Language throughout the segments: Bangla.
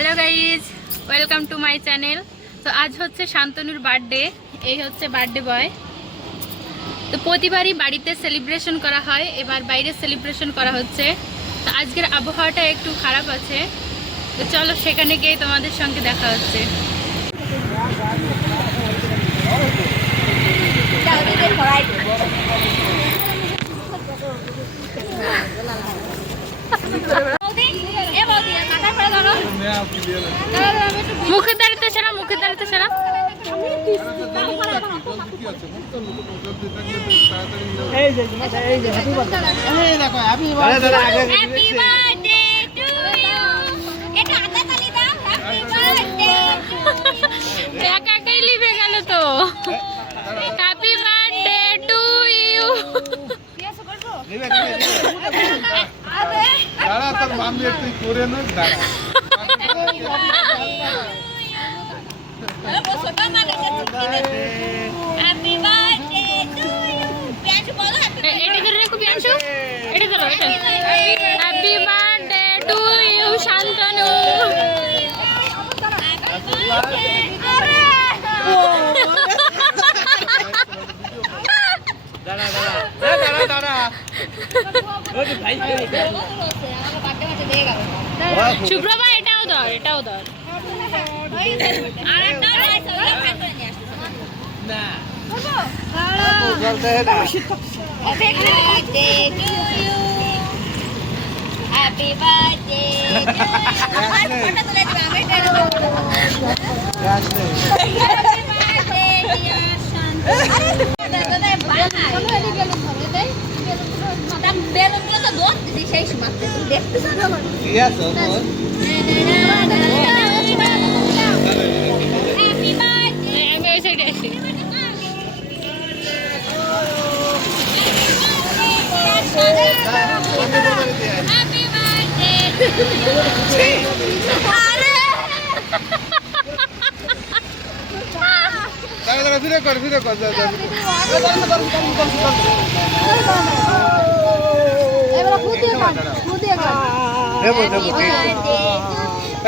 Hello guys, welcome to my channel. তো আজ হচ্ছে শান্তনুর বার্থডে। এই হচ্ছে বার্থডে বয়। তো প্রতিবারই বাড়িতে সেলিব্রেশন করা হয়, এবার বাইরে সেলিব্রেশন করা হচ্ছে। তো আজকের আবহাওয়াটা একটু খারাপ আছে, তো চলো সেখানে গিয়ে তোমাদের সঙ্গে দেখা হচ্ছে। মুখে দাঁড়িতে সেরা, মুখে দাঁড়িতে সেরা। একাই লিভে গেল তো। Happy birthday to you. দাঁড়া তোর মামি একটু করে নো, দাঁড়া। Happy birthday to you Shantanu. শুক্রবা এটাও ধর, এটাও ধর। Happy birthday আমি ওই সাইডে আসি। ফিরে কর, ফিরে কর, যা, যা।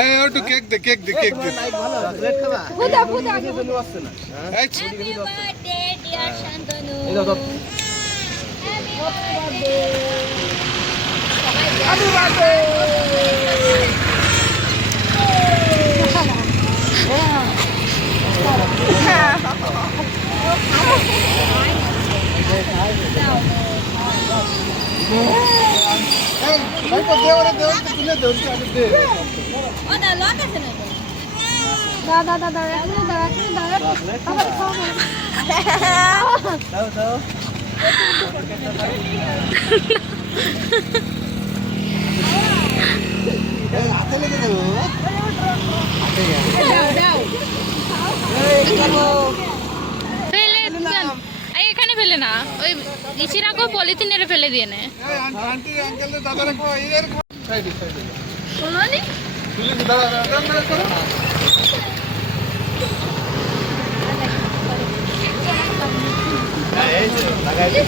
এই একটু কেক দে, কেক দে, কেক দে। এই, ভাই কো দে, ওরে দে, ওরে তুলে দে, ওরে আগে দে। হাতে লেগে দেবো। ফেলে এখানে ফেলে না, ওই নিচে রাখো, পলিথিনের ফেলে দিয়ে নে। আন্টি আঙ্কেল দাদারা কো এর সাইডে সাইডে শোনো নি তুলে দে, দাঁড়া দাঁড়া দাঁড়া। এই যে লাগাই দে।